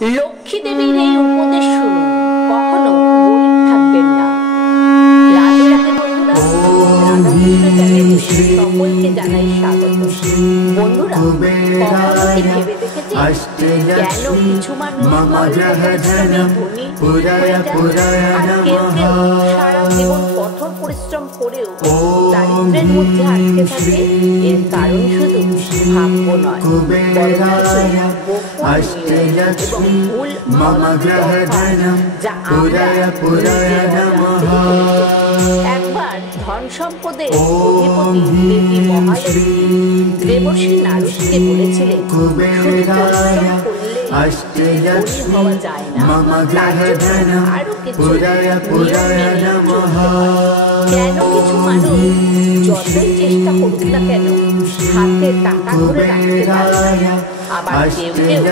লক্ষ্মী দেবীর এই উপদেশ শুনুন, কখনো গরিব থাকবেন না। রাধে রাধে বন্ধুরা, রাধাকৃষ্ণ চ্যানেলে সকলকে জানাই স্বাগত। বন্ধুরা, কখনো কি ভেবে দেখেছেন কেন কিছু মানুষ অল্প পরিশ্রমে ধনী হয়ে যায়, আর কেউ কেউ সারা জীবন কঠোর পরিশ্রম করেও দারিদ্র্যের মধ্যে আটকে থাকে? এর কারণ শুধু ভাগ্য নয়, বরং এবং ভুল যা আমরা একবার ধন সম্পদের অধিপতি দেবী মহালক্ষ্মী দেবর্ষি নারদকে বলেছিলেন, শুধু পরিশ্রম করলে ধনী হওয়া যায় না, তার জন্য আরো কিছু নিয়ম মেনে চলতে হয়। কেন কিছু মানুষ যতই চেষ্টা করুক না কেন হাতে টাকা ধরে রাখতে পারে না, আবার কেউ কেউ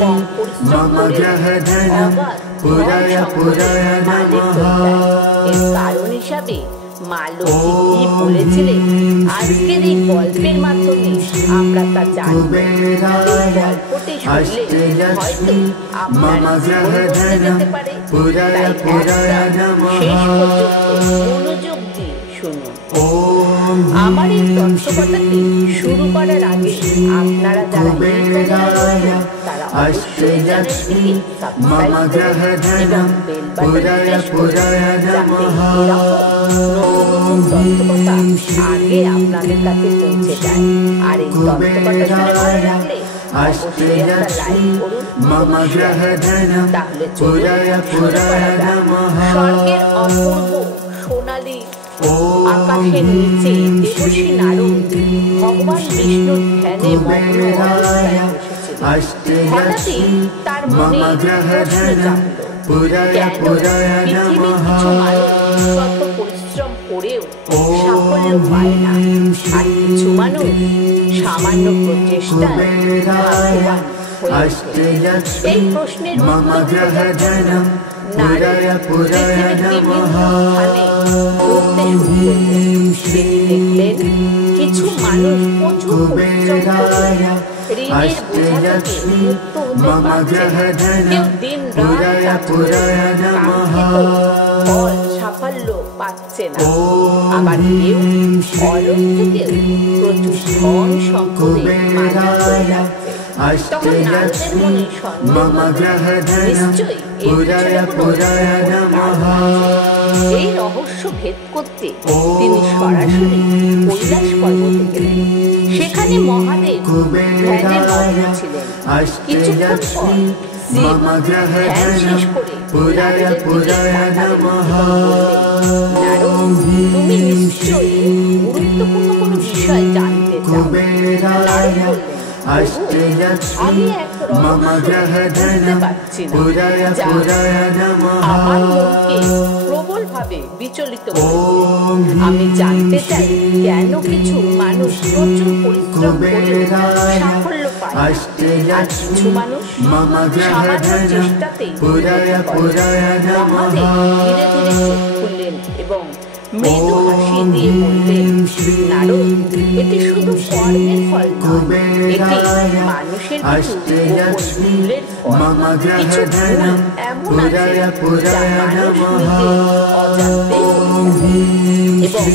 কম পরিশ্রম করে অবাধ ধন সম্পদের মালিক হয়ে যায়। এর কারণ হিসাবে মা লক্ষ্মী বলেছিলেন, আজকের এই গল্পের মাধ্যমে আমরা তা জানব। এই গল্পটি শুনলে হয়তো আপনার জীবন বদলে যেতে পারে, তাই শেষ পর্যন্ত মনোযোগ দিয়ে শুনুন। আমার এই তত্ত্বকথাটি শুরু করার আগে আপনারা যারা তারা অবশ্যই চ্যানেলটিকে সাবস্ক্রাইব করুন এবং বেল বাটন প্রেস করুন, যাতে এরকম তত্ত্বকথা আগে আপনাদের কাছে পৌঁছে যায়। আর এই তত্ত্বকথা শুনে ভালো লাগলে অবশ্যই একটা লাইক করুন, তাহলে চলুন শুরু করা যাক। স্বর্গের অপূর্ব সোনালী আকাশের নিচে দেবর্ষি নারদ ভগবান বিষ্ণুর ধ্যানে মগ্ন অবস্থায় বসেছিলেন। হঠাৎই তার মনে প্রশ্ন জাগল, কেন পৃথিবীর কিছু মানুষ কত পরিশ্রম করেও সাফল্য পায় না, আর কিছু মানুষ সামান্য প্রচেষ্টায় ভাগ্যবান হয়ে ওঠে? এই প্রশ্নের উত্তর খোঁজার জন্য নারদ পৃথিবীর বিভিন্ন স্থানে ঘুরতে শুরু করলেন। তিনি দেখলেন কিছু মানুষ প্রচুর পরিশ্রম করে ঋণের বোঝা থেকে মুক্ত হতে পারছে না। কেউ দিন রাত ফল সাফল্য পাচ্ছে না, আবার কেউ অলস থেকেও প্রচুর ধন সম্পদে মালিক হয়ে যাচ্ছে। তখন নারদের মনে সন্দেহ হলো, নিশ্চয়ই এই পিছনে কোনো এই রহস্য ভেদ করতে তিনি সরাসরি কৈলাস পর্বতে গেলেন। সেখানে মহাদেব ধ্যানে মগ্ন ছিলেন। কিছুক্ষণ পর শিব ধ্যান শেষ করে নারদের দিকে তাকালেন এবং বললেন, নারদ, তুমি নিশ্চয়ই গুরুত্বপূর্ণ কোনো বিষয় জানতে চাও। নারদ বললেন, আমি এক রহস্য বুঝতে পারছি না, যা আমার মনকে প্রবলভাবে বিচলিত করেছে। আমি জানতে চাই কেন কিছু মানুষ প্রচুর পরিশ্রম করে সাফল্য পায় আর কিছু মানুষ সামান্য চেষ্টাতেই মহাদেব ধীরে ধীরে চোখ খুললেন এবং মৃদু হাসি দিয়ে বললেন, নারদ, এটি শুধু কর্মের ফল নয়, এটি মানুষের কিছু ভুলের ফল। কিছু ভুল এমন আছে যা মানুষ নিজে অজান্তে করে ফেলে এবং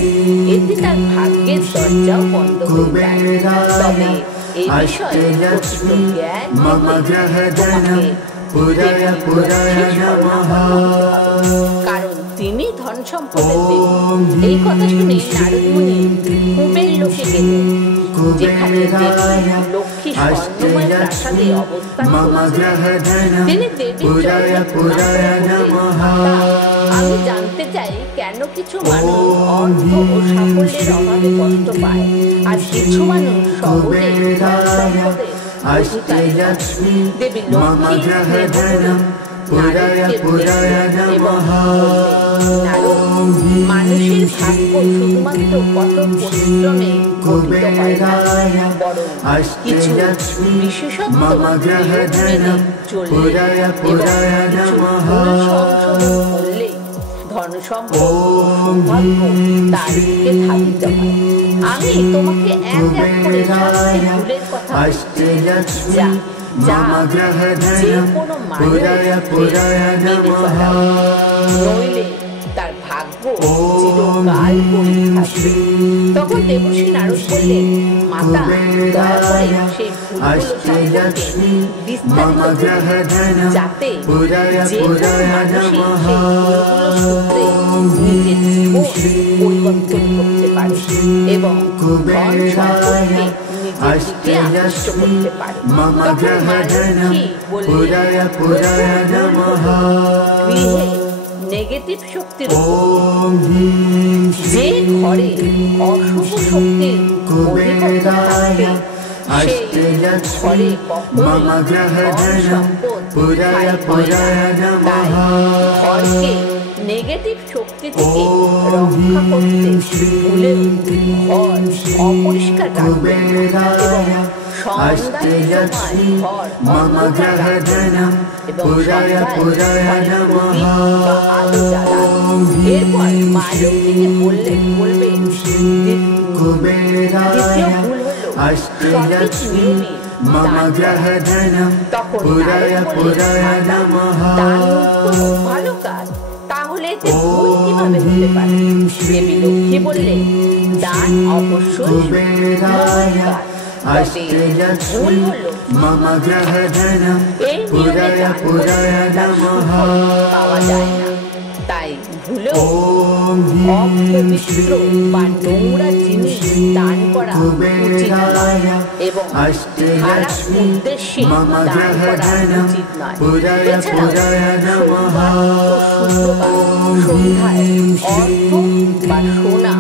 এতে তার ভাগ্যের দরজাও বন্ধ হয়ে যায়। তবে এই বিষয়ে প্রকৃত জ্ঞান পেতে কারণ তিনি ধন সম্পদের দেবী। এই কথা শুনে নারদ মুনি কুবের লোকে গেলেন, যেখানে দেবী লক্ষ্মী স্বর্ণময় প্রাসাদে অবস্থান করছেন। তিনি দেবীর চরণে প্রণাম করে, আমি জানতে চাই কেন কিছু মানুষ অর্থ ও সাফল্যের অভাবে কষ্ট পায় আর কিছু মানুষ সহজে ধন সম্পদে অধিকারী হয়। দেবী লক্ষ্মী নারদকে দেখলেন এবং বললেন, নারদ, মানুষের ভাগ্য শুধুমাত্র কঠোর পরিশ্রমে গঠিত হয় না, বরং কিছু বিশেষত্ব মেনে চললে এবং কিছু ভুল সংশোধন করলে ধন সম্পদ সৌভাগ্য তার দিকে ধাবিত হয়। আমি তোমাকে এক এক করে 7টি ভুলের কথা বলছি, যা যা যে কোনো নইলে তার ভাগ্য চিরকাল পড়ে থাকবে। তখন দেবর্ষি নারদ বললেন, মাতা দয়া করে সেই ভুলগুলো সম্পর্কে বিস্তারিত যাতে যে কোনো মানুষই সেই ভুলগুলো সূত্রে নিজের জীবন পরিবর্তন করতে পারে এবং ধন সম্পর্কে নিজের দিকে আকৃষ্ট করতে পারে। তখন মালতী বললেন, গৃহে নেগেটিভ শক্তির যে ঘরে অশুভ শক্তির অধিপত্য থাকবে সেই ঘরে কখনোই ধন সম্পদ হয় না। তাই ঘরকে নেগেটিভ শক্তি থেকে রক্ষা করতে ভুলেও ঘর অপরিষ্কার রাখবেন এবং সন্ধ্যার সময় ঘর অন্ধকার রাখবেন এবং সন্ধ্যায় আলো জ্বালান। এরপর মা লক্ষ্মীকে বলবেন, দ্বিতীয় ভুল হলো সঠিক নিয়মে দান করা। তখন নারদ বললেন, দান তো ভালো কাজ, তাহলে এতে ভুল কিভাবে হতে পারে? দেবী লক্ষ্মী বললেন, দান অবশ্যই মহৎ কাজ, তবে ভুল হলো এই নিয়মে দান করলে তার সুফল পাওয়া যায় না। তাই ভুলেও অপবিত্র বা নোংরা জিনিস দান করা উচিত নয় এবং খারাপ উদ্দেশ্যে দান করা উচিত নয়। এছাড়াও সোমবার ও শুক্রবার সন্ধ্যায় অর্থ বা সোনা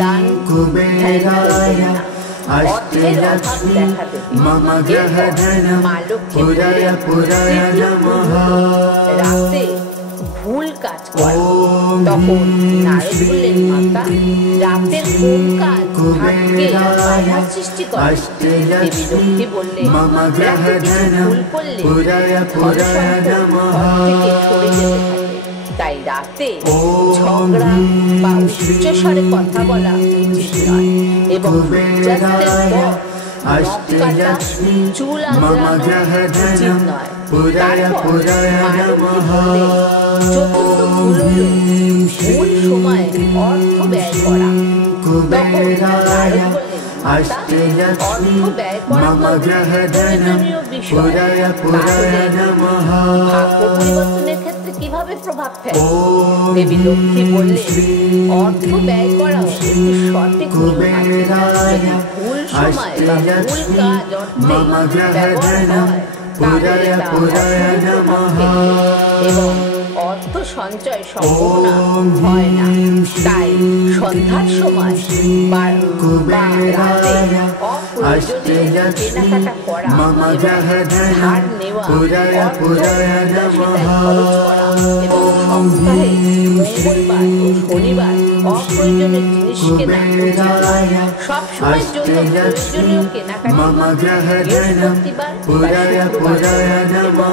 দান করবেন না। অর্থের অভাব দেখা দেবে। মা লক্ষ্মী রাতে ভুল কাজ করে। তখন নারদ বললেন, মাতা রাতের কোন কাজ ভাগ্যে বাধা সৃষ্টি করে? দেবী লক্ষ্মী বললেন, রাতে কিছু ভুল করলে ধন সম্পদ থেকে সরে যেতে থাকে। তাই রাতে ঝগড়া বা উচ্চস্বরে কথা বলা উচিত নয় এবং সূর্যাস্তের পর নখ কাটা, চুল আঁচড়ানো উচিত নয়। তারপর মা লক্ষ্মী বললেন, চতুর্থ ভুল হলো ভুল সময়ে অর্থ ব্যয় করা। তখন নারদ বললেন, মাতা অর্থ ব্যয় করা তো প্রয়োজনীয় বিষয়, তাহলে ভাগ্য পরিবর্তনের ক্ষেত্রে কিভাবে প্রভাব ফেলে? দেবী লক্ষ্মী বললেন, অর্থ ব্যয় করাও একটি সঠিক নিয়ম আছে। যদি ভুল সময় বা ভুল কাজ অর্থে ব্যবহার হয় তাহলে তা অশুভ প্রভাব ফেলবে এবং অর্থ সঞ্চয় সম্পূর্ণ হয় না। তাই সন্ধ্যার সময় বা রাতে অপ্রয়োজনীয় কেনাকাটা করা এবং ধার নেওয়া, অর্থ বিলাসিতায় খরচ করা এবং সপ্তাহে মঙ্গলবার ও শনিবার অপ্রয়োজনীয় জিনিস কেনা উচিত নয়। সবসময়ের জন্য প্রয়োজনীয় কেনাকাটা বৃহস্পতিবার বা শুক্রবার এবং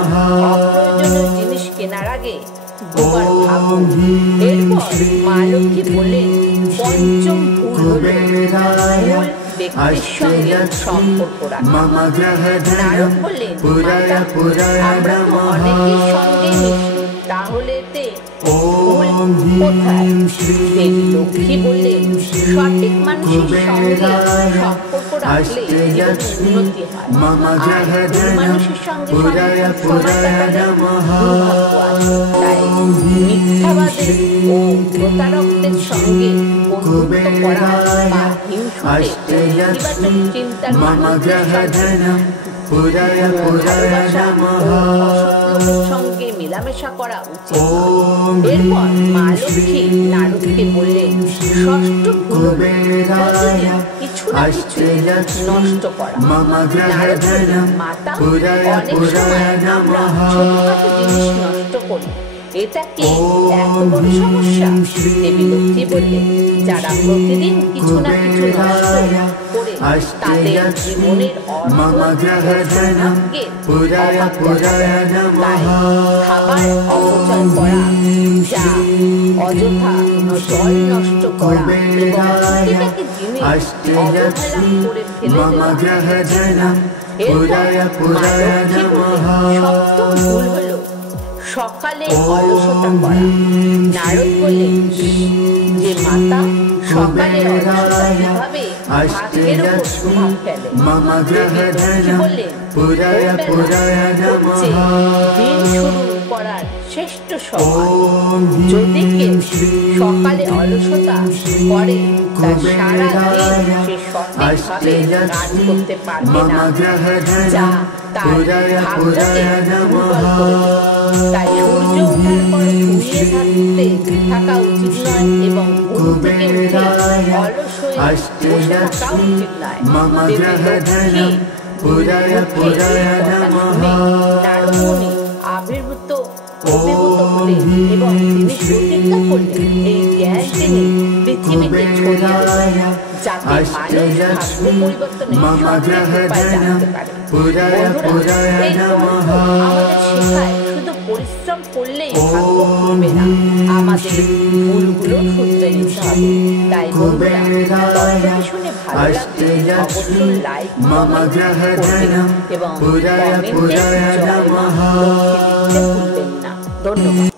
অপ্রয়োজনীয় জিনিস কেনার আগে দুবার ভাবুন। এরপর মা লক্ষ্মী বললেন, পঞ্চম ভুল হলো ভুল ব্যক্তির সঙ্গে সম্পর্ক রাখা। নারদ বললেন, মাতা আমরা তো অনেকের সঙ্গে মিশি, তাহলে এতে ভুল কোথায়? দেবী লক্ষ্মী বললেন, সঠিক মানুষের সঙ্গে সম্পর্ক রাখলে জীবনে উন্নতি হয়, আর ভুল মানুষের সঙ্গে সময় কাটালে দুর্ভাগ্য আসে। তাই মিথ্যাবাদী ও প্রতারকদের সঙ্গে বন্ধুত্ব করা বা হিংসুটে নেতিবাচক চিন্তার মানুষদের ভালোবাসা ও অসৎ লোকের সঙ্গে মেলামেশা করা উচিত নয়। এরপর মা লক্ষ্মী নারদকে বললেন, ষষ্ঠ ভুল প্রতিদিন কিছু না কিছু নষ্ট করা। নারদ বললেন, মাতা অনেক সময় আমরা ছোটখাটো জিনিস নষ্ট করি, এটা কি এত বড় সমস্যা? দেবী লক্ষ্মী বললেন, যারা প্রতিদিন কিছু না কিছু নষ্ট করে তাদের জীবনের অর্থ ও সৌভাগ্যের অভাব দেখা দেয়। তাই খাবার অপচয় করা, যা অযথা জল নষ্ট করা এবং প্রতিটাকে জিনিস অবহেলা করে ফেলে দেওয়া উচিত না। এরপর মা লক্ষ্মী বললেন, সপ্তম ভুল হলো সকালে অলসতা করা। নারদ বললেন যে মাতা, সকালে অলসতা কিভাবে ভাগ্যের উপর প্রভাব ফেলে। লক্ষ্মী বললেন, ভোরবেলা হচ্ছে দিন শুরু করার শ্রেষ্ঠ সময়। যদি কেউ সকালে অলসতা করে, তার সারা দিন সে সঠিকভাবে কাজ করতে পারবে না, যা তার ভাগ্যকে দুর্বল করে। তাই সূর্য ওঠার পর ঘুমিয়ে থাকা উচিত নয় এবং ঘুম থেকে উঠে অলস হয়ে বসে থাকা উচিত নয়। দেবী লক্ষ্মী নারদ মুনি অভিভূত হলেন এবং তিনি প্রতিজ্ঞা করলেন, এই জ্ঞান তিনি পৃথিবীতে ছড়িয়ে দেবেন, যাতে মানুষ ভাগ্য পরিবর্তনের সঠিক উপায় জানতে পারে। বন্ধুরা, এই গ্রন্থ আমাদের শেখায় শুধু পরিশ্রম করলেই ভাগ্য খুলবে না, আমাদের ভুলগুলো শুধরে নিতে হবে। তাই বন্ধুরা, তথ্যটি শুনে ভালো লাগলে অবশ্যই লাইক করবেন এবং কমেন্টে জয় মা লক্ষ্মী লিখতে ভুলবেন না। ধন্যবাদ।